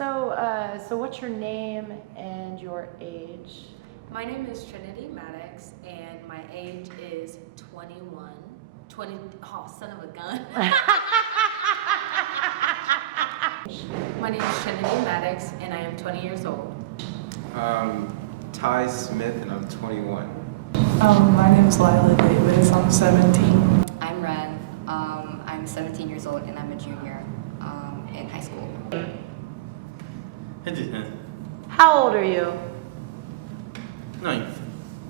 So what's your name and your age? My name is Trinity Maddox, and my age is 21. Oh, son of a gun. My name is Trinity Maddox, and I am 20 years old. Ty Smith, and I'm 21. My name is Lila Davis. I'm 17. I'm Ren. I'm 17 years old and I'm a junior in high school. How old are you? 9.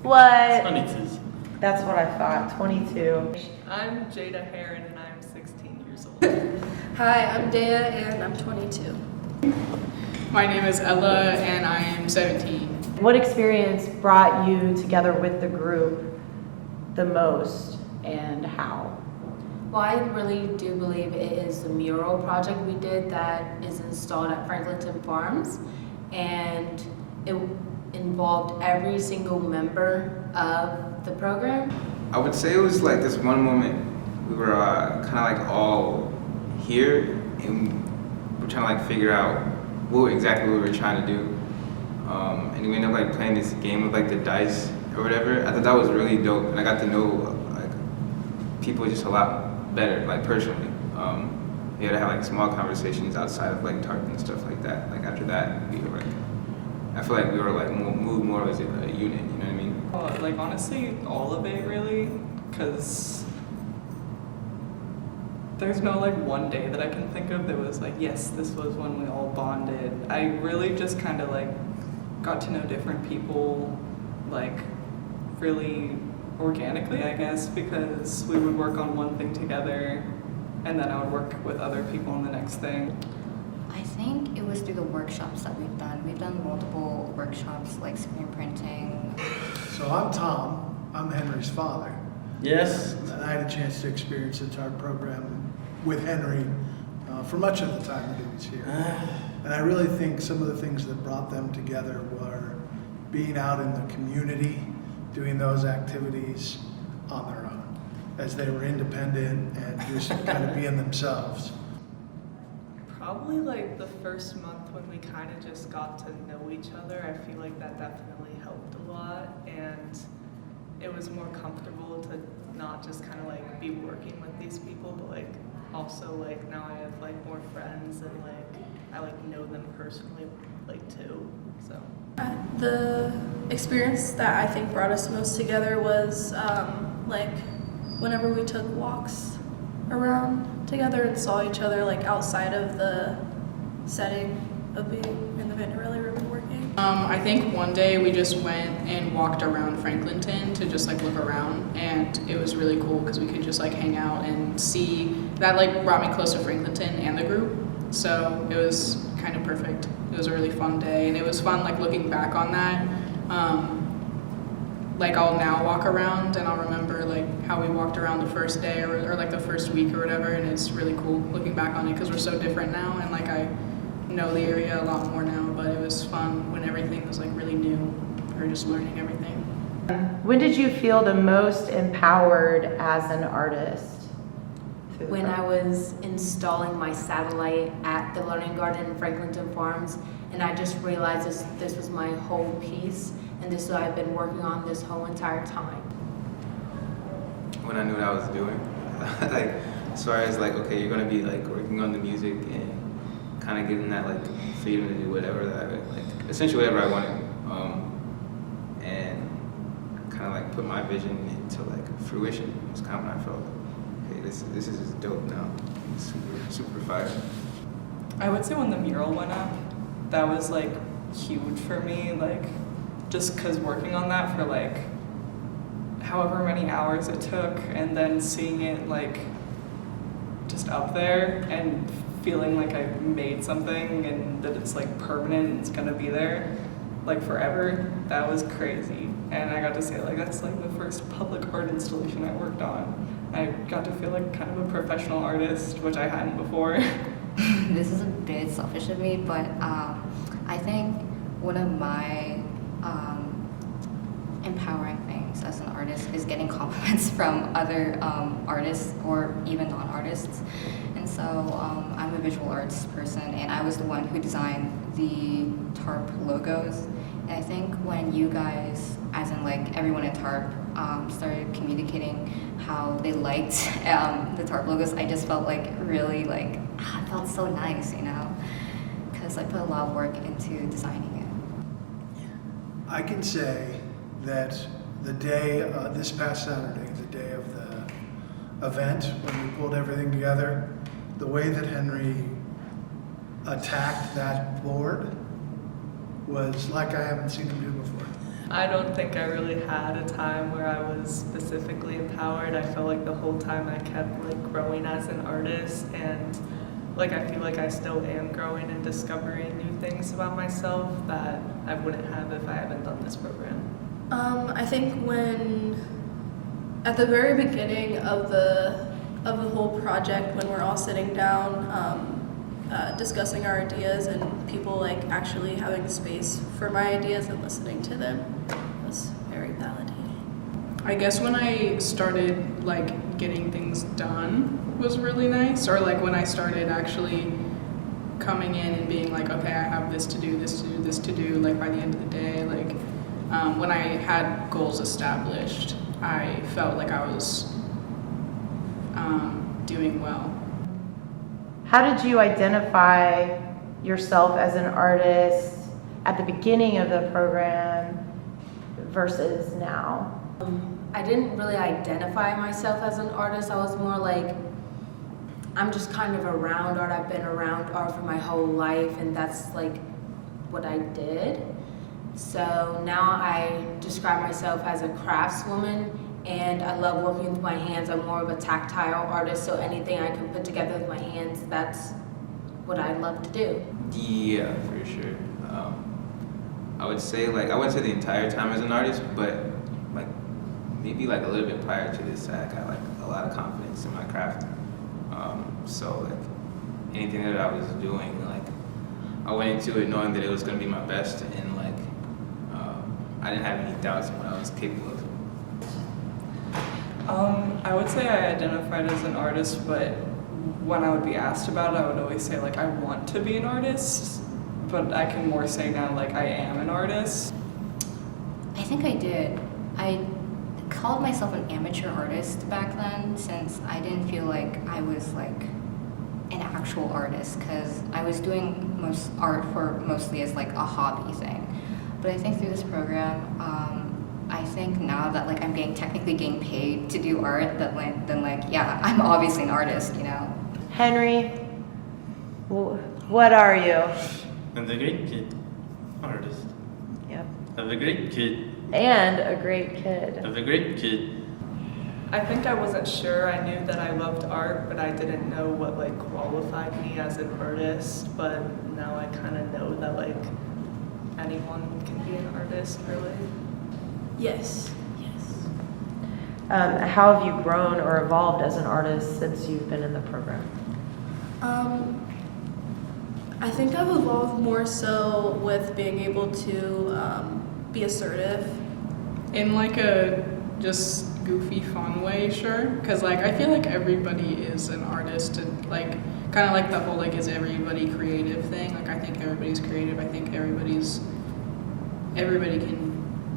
What? 22. That's what I thought, 22. I'm Jada Heron and I'm 16 years old. Hi, I'm Dea and I'm 22. My name is Ella and I am 17. What experience brought you together with the group the most and how? Well, I really do believe it is the mural project we did that is installed at Franklinton Farms, and it involved every single member of the program. I would say it was like this one moment we were kind of like all here, and we're trying to like figure out exactly what we were trying to do. And we ended up like playing this game with like the dice or whatever. I thought that was really dope, and I got to know like people just a lot better, like personally. We had to have like small conversations outside of like Tarp and stuff like that. Like after that, we were like, I feel like we were like moved more as a unit. You know what I mean? Like honestly, all of it really, because there's no like one day that I can think of that was like, yes, this was when we all bonded. I really just kind of like got to know different people, like really organically, I guess, because we would work on one thing together and then I would work with other people on the next thing. I think it was through the workshops that we've done. We've done multiple workshops like screen printing. So I'm Tom. I'm Henry's father. Yes. And I had a chance to experience the TARP program with Henry for much of the time that he was here. And I really think some of the things that brought them together were being out in the community, doing those activities on their own, as they were independent and just kind of being themselves. Probably like the first month when we kind of just got to know each other, I feel like that definitely helped a lot, and it was more comfortable to not just kind of like be working with these people, but like also like now I have like more friends and like I like know them personally like too, so. The experience that I think brought us most together was like whenever we took walks around together and saw each other like outside of the setting of being in the Vanderbilt room and working. I think one day we just went and walked around Franklinton to just like look around, and it was really cool because we could just like hang out and see. That like brought me close to Franklinton and the group, so it was kind of perfect. It was a really fun day, and it was fun like looking back on that. Like I'll now walk around and I'll remember like how we walked around the first day or like the first week or whatever, and it's really cool looking back on it because we're so different now, and like I know the area a lot more now, but it was fun when everything was like really new, or just learning everything. When did you feel the most empowered as an artist? When I was installing my satellite at the Learning Garden in Franklinton Farms, and I just realized this was my whole piece, and this is what I've been working on this whole entire time. When I knew what I was doing, like as far as like, okay, you're gonna be like working on the music and kind of getting that like freedom to do whatever that like essentially whatever I wanted, and kind of like put my vision into like fruition. It's kind of when I felt, okay, this is dope now. It's super fire. I would say when the mural went up, that was like huge for me, like just because working on that for like however many hours it took, and then seeing it like just up there and feeling like I made something and that it's like permanent and it's gonna be there like forever, that was crazy. And I got to say like that's like the first public art installation I worked on. I got to feel like kind of a professional artist, which I hadn't before. This is a bit selfish of me, but I think one of my empowering things as an artist is getting compliments from other artists or even non-artists. And And so I'm a visual arts person, and I was the one who designed the Tarp logos. And I think when you guys, as in like everyone at Tarp, started communicating how they liked the Tarp logos, I just felt like really like, it felt so nice, you know, because I put a lot of work into designing it. I can say that the day, this past Saturday, the day of the event, when we pulled everything together, the way that Henry attacked that board was like I haven't seen him do before. I don't think I really had a time where I was specifically empowered. I felt like the whole time I kept like growing as an artist, and like I feel like I still am growing and discovering new things about myself that I wouldn't have if I haven't done this program. I think when, at the very beginning of the whole project, when we're all sitting down, discussing our ideas and people like actually having space for my ideas and listening to them was very validating. I guess when I started like getting things done was really nice, or like when I started actually coming in and being like, okay, I have this to do, this to do, this to do, like by the end of the day, like when I had goals established, I felt like I was doing well. How did you identify yourself as an artist at the beginning of the program versus now? I didn't really identify myself as an artist. I was more like, I'm just kind of around art. I've been around art for my whole life, and that's like what I did. So now I describe myself as a craftswoman, and I love working with my hands. I'm more of a tactile artist, so anything I can put together with my hands, that's what I love to do. Yeah, for sure. I would say like I wouldn't say the entire time as an artist, but like maybe like a little bit prior to this, I got like a lot of confidence in my craft. So like anything that I was doing, like I went into it knowing that it was gonna be my best, and like I didn't have any doubts in what I was capable of. I would say I identified as an artist, but when I would be asked about it, I would always say like I want to be an artist, but I can more say now like I am an artist. I think I did. I called myself an amateur artist back then, since I didn't feel like I was like an actual artist, because I was doing most art for mostly as like a hobby thing. But I think through this program, I think now that like I'm technically getting paid to do art, that then like yeah, I'm obviously an artist, you know. Henry, what are you? I'm the great kid. Artist. Yep. I'm a great kid. And a great kid. I'm a great kid. I think I wasn't sure. I knew that I loved art, but I didn't know what like qualified me as an artist. But now I kind of know that like anyone can be an artist, really. Yes. How have you grown or evolved as an artist since you've been in the program? I think I've evolved more so with being able to be assertive. In like a just goofy fun way, sure, because like I feel like everybody is an artist, and like kind of like the whole like is everybody creative thing. Like I think everybody's creative. I think everybody can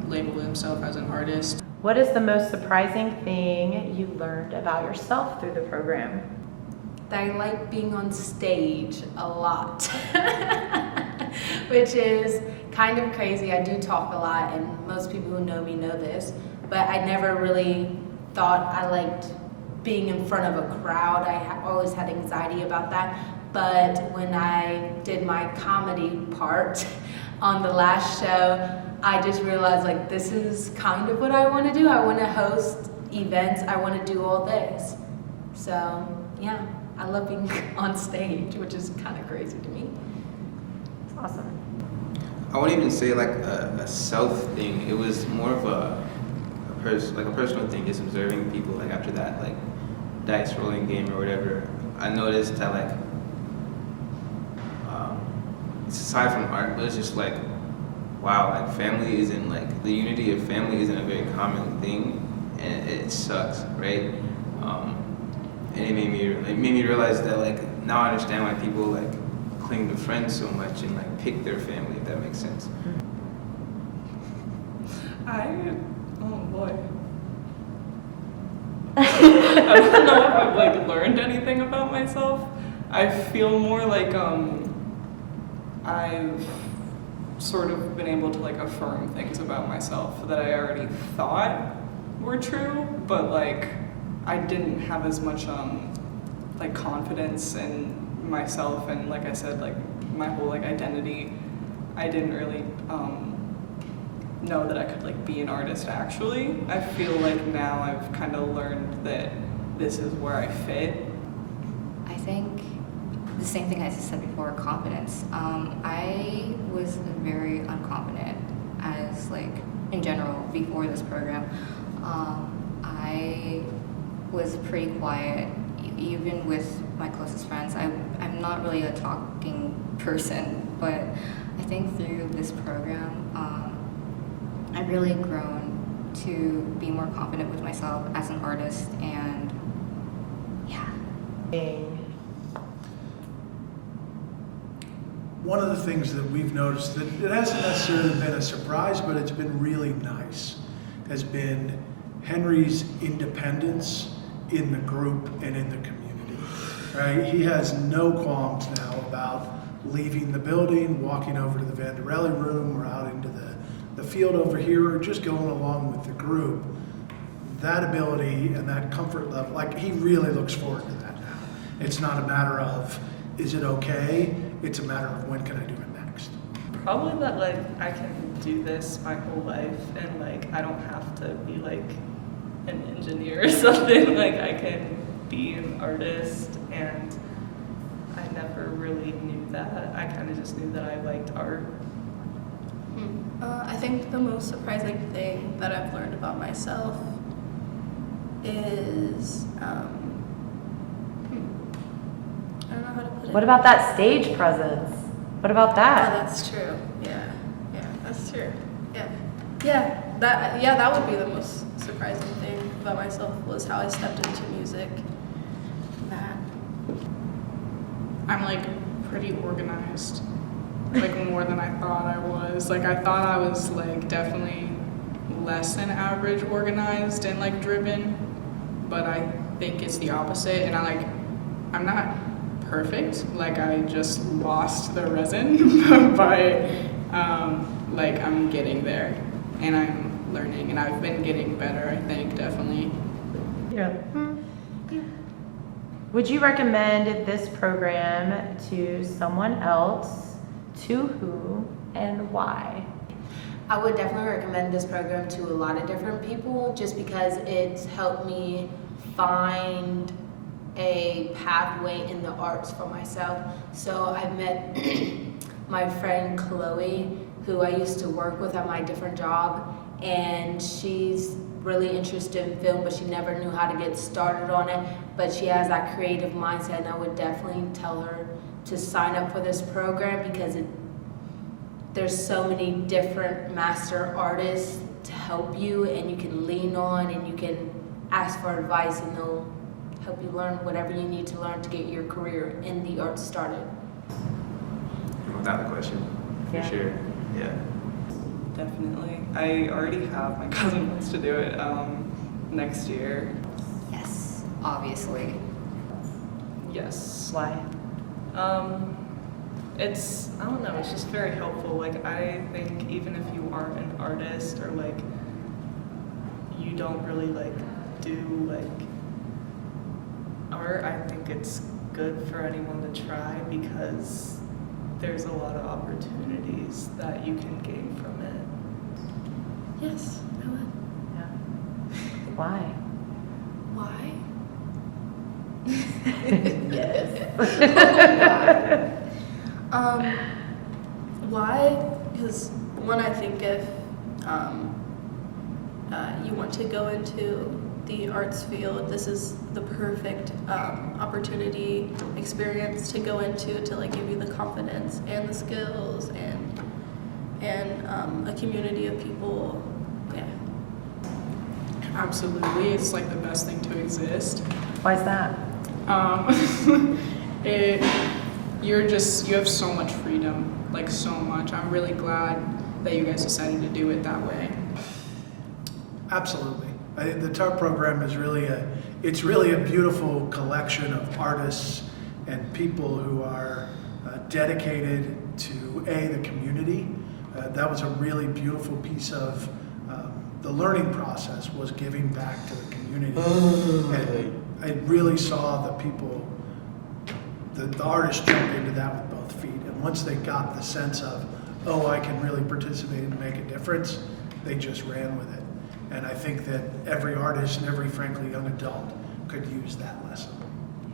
label themselves as an artist. What is the most surprising thing you learned about yourself through the program? That I like being on stage a lot, which is kind of crazy. I do talk a lot, and most people who know me know this, but I never really thought I liked being in front of a crowd. I always had anxiety about that. But when I did my comedy part on the last show, I just realized like this is kind of what I want to do. I want to host events. I want to do all this. So yeah, I love being on stage, which is kind of crazy to me. It's awesome. I wouldn't even say like a self thing. It was more of a personal thing, just observing people. Like after that like dice rolling game or whatever, I noticed that like aside from art, but it's just like wow, like family isn't like the unity of family isn't a very common thing, and it sucks, right? and it made me realize that like now I understand why people like cling to friends so much and like pick their family, if that makes sense. Oh boy. I don't know if I've like learned anything about myself. I feel more like I've sort of been able to like affirm things about myself that I already thought were true, but like I didn't have as much like confidence in myself, and like I said, like my whole like identity, I didn't really know that I could like be an artist actually. I feel like now I've kind of learned that this is where I fit. I think the same thing I said before, confidence. I was very unconfident as like in general before this program. I was pretty quiet, even with my closest friends. I'm not really a talking person, but I think through this program, I've really grown to be more confident with myself as an artist, and yeah. One of the things that we've noticed that it hasn't necessarily been a surprise, but it's been really nice, has been Henry's independence in the group and in the community, right? He has no qualms now about leaving the building, walking over to the Vanderelli room or out into the field over here, or just going along with the group. That ability and that comfort level, like he really looks forward to that now. It's not a matter of, is it okay? It's a matter of when can I do it next? Probably that like I can do this my whole life, and like I don't have to be like an engineer or something. Like I can be an artist, and I never really knew that. I kind of just knew that I liked art. I think the most surprising thing that I've learned about myself is, I don't know how to put it. What about that stage presence? What about Oh, that? that's true. Yeah, that's true. That would be the most surprising thing about myself, was how I stepped into music. That. I'm like pretty organized, like more than I thought I was. Like I thought I was like definitely less than average organized and like driven, but I think it's the opposite. And I'm not perfect. Like I just lost the resin, but like I'm getting there, and I'm learning, and I've been getting better. I think definitely. Yeah. Would you recommend this program to someone else? To who and why? I would definitely recommend this program to a lot of different people, just because it's helped me find a pathway in the arts for myself. So I met my friend Chloe, who I used to work with at my different job, and she's really interested in film, but she never knew how to get started on it. But she has that creative mindset, and I would definitely tell her to sign up for this program, because there's so many different master artists to help you, and you can lean on, and you can ask for advice, and they'll help you learn whatever you need to learn to get your career in the arts started. Without the question, for Yeah. sure. Yeah. Definitely. I already have, my cousin wants to do it next year. Yes, obviously. Yes. Why? It's, I don't know, it's just very helpful. Like, I think even if you aren't an artist, or like you don't really like do like art, I think it's good for anyone to try, because there's a lot of opportunities that you can gain from it. Yes, I would. Yeah. Why? Why? Yes. Why? Because one, I think if you want to go into the arts field, this is the perfect opportunity, experience to go into, to like give you the confidence and the skills and a community of people. Yeah. Absolutely, it's like the best thing to exist. Why is that? You have so much freedom, like so much. I'm really glad that you guys decided to do it that way. Absolutely. The TARP program is really it's really a beautiful collection of artists and people who are dedicated to the community. That was a really beautiful piece of the learning process, was giving back to the community. And I really saw the people, the artists jump into that with both feet. And once they got the sense of, oh, I can really participate and make a difference, they just ran with it. And I think that every artist and every, frankly, young adult could use that lesson.